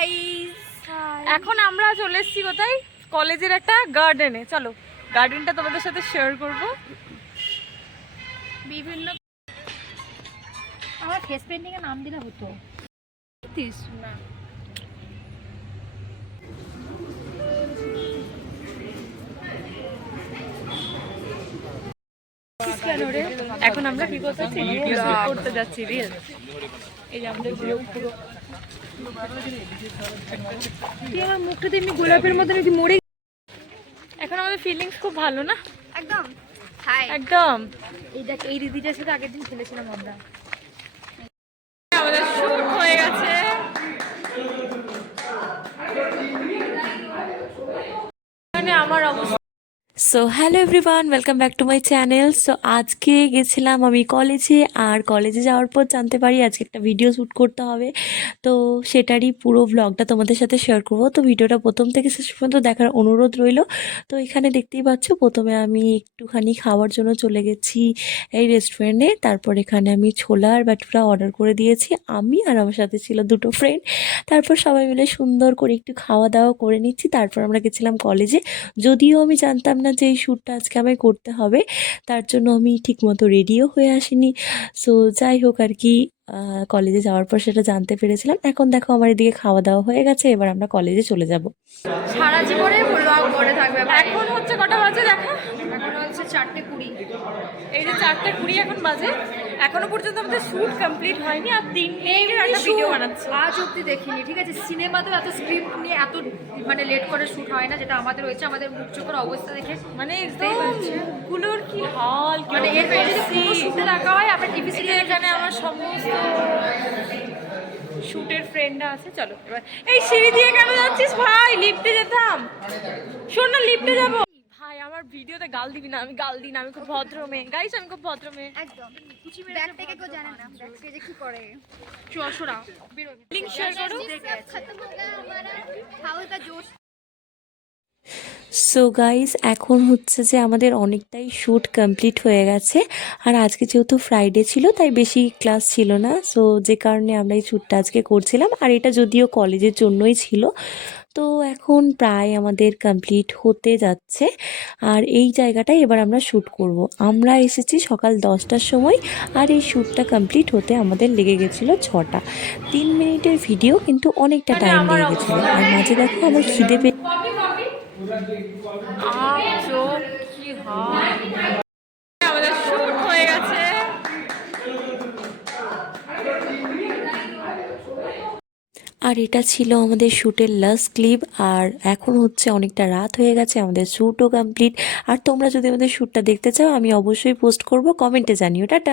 Guys এখন আমরা চলে এসেছি কোথায়? কলেজের একটা গার্ডেনে চলো গার্ডেনটা তোমাদের সাথে শেয়ার করব। বিভিন্ন আমার ফেস পেন্টিং এর নাম দিলে হতো। না এখন আমরা কি করতে যাচ্ছি করতে যাচ্ছি রিল এই আমাদের পুরো আমার মুখটা গোলাপের মতন কি মরে এখন আমাদের ফিলিংস খুব ভালো না? একদম। একদম। এই দেখ এই দিদিটার সাথে আগের দিন খেলেছিলাম আমরা। আমাদের শুট হয়ে গেছে। আমার অবস্থা so hello everyone welcome back to my channel so আজকে গেছিলাম আমি কলেজে আর কলেজে যাওয়ার পর জানতে পারি আজকে একটা ভিডিও শ্যুট করতে হবে। তো, সেটারই পুরো ব্লগটা তোমাদের সাথে শেয়ার করব। তো ভিডিওটা প্রথম থেকে শেষ পর্যন্ত দেখার অনুরোধ রইল। তো, এখানে দেখতেই পাচ্ছ, প্রথমে আমি একটুখানি খাওয়ার জন্য চলে গেছি এই রেস্টুরেন্টে তারপর এখানে আমি ছোলা আর বাটুরা অর্ডার করে দিয়েছি। আমি আর আমার সাথে ছিল দুটো ফ্রেন্ড তারপর সবাই মিলে সুন্দর করে একটু খাওয়া দাওয়া করে নিচ্ছি। তারপর আমরা গেছিলাম কলেজে যদিও আমি জানতাম না যে এই শ্যুটটা আজকে আমায় করতে হবে, তার জন্য আমি ঠিকমতো রেডিও হয়ে আসিনি। সো যাই হোক আর কি কলেজে যাওয়ার পর সেটা জানতে পেরেছিলাম। এখন দেখো আমার এদিকে খাওয়া দাওয়া হয়ে গেছে, এবার আমরা কলেজে চলে যাব। সারা জীবনে ব্লগ করে থাকবে। এখন হচ্ছে কটা বাজে দেখো? চারটে কুড়ি। এই যে চারটে কুড়ি এখন বাজে। এখনও পর্যন্ত আমাদের শুট কমপ্লিট হয়নি আর তিন একটা ভিডিও বানাচ্ছি। আজ অব্দি দেখিনি ঠিক আছে? সিনেমাতেও এত স্ক্রিপ্ট নিয়ে এত মানে লেট করে শুট হয় না যেটা আমাদের হয়েছে আমাদের মুখ চোখের অবস্থা দেখে মানে মুখগুলোর কি হাল মানে এরপরে যদি পুরো অবস্থা। শুটে রাখা হয় আমরা টিভি সিরিয়াল এখানে আমার সমস্ত শুটের ফ্রেন্ডরা আছে। চলো এবার। এই সিঁড়ি দিয়ে কেন যাচ্ছিস ভাই? লিফটে যেতাম। শোন না লিফটে যাব। আমার ভিডিওতে গাল দিবি না আমি গাল দিই না আমি খুব ভদ্র মেয়ে। গাইস আমি খুব ভদ্র মেয়ে। একদম। কুচি মেরে ব্যাগ থেকে কেউ জানে না ব্যাগ থেকে কি করে। চল সরা লিংক শেয়ার করো। খতম হো গয়া আমারা হাউল কা জোশ সো গাইজ এখন হচ্ছে যে আমাদের অনেকটাই শ্যুট কমপ্লিট হয়ে গেছে। আর আজকে যেহেতু ফ্রাইডে ছিল তাই বেশি ক্লাস ছিল না। সো যে কারণে আমরা এই শ্যুটটা আজকে করছিলাম। আর এটা যদিও কলেজের জন্যই ছিল। তো এখন প্রায় আমাদের কমপ্লিট হতে যাচ্ছে। আর এই জায়গাটায় এবার আমরা শ্যুট করব। আমরা এসেছি সকাল দশটার সময় আর এই শ্যুটটা কমপ্লিট হতে আমাদের লেগে গেছিল ছটা। তিন মিনিটের ভিডিও কিন্তু অনেকটা টাইম লেগে গেছিল। আর মাঝে দেখো আমার খিদে পেয়ে আপ চোখ কি হাল আমাদের শুট হয়ে গেছে আর এটা ছিল আমাদের শ্যুটের লাস্ট ক্লিপ আর এখন হচ্ছে অনেকটা রাত হয়ে গেছে, আমাদের শ্যুটও কমপ্লিট আর তোমরা যদি আমাদের শ্যুটটা দেখতে চাও, আমি অবশ্যই পোস্ট করব কমেন্টে জানিও। টাটা!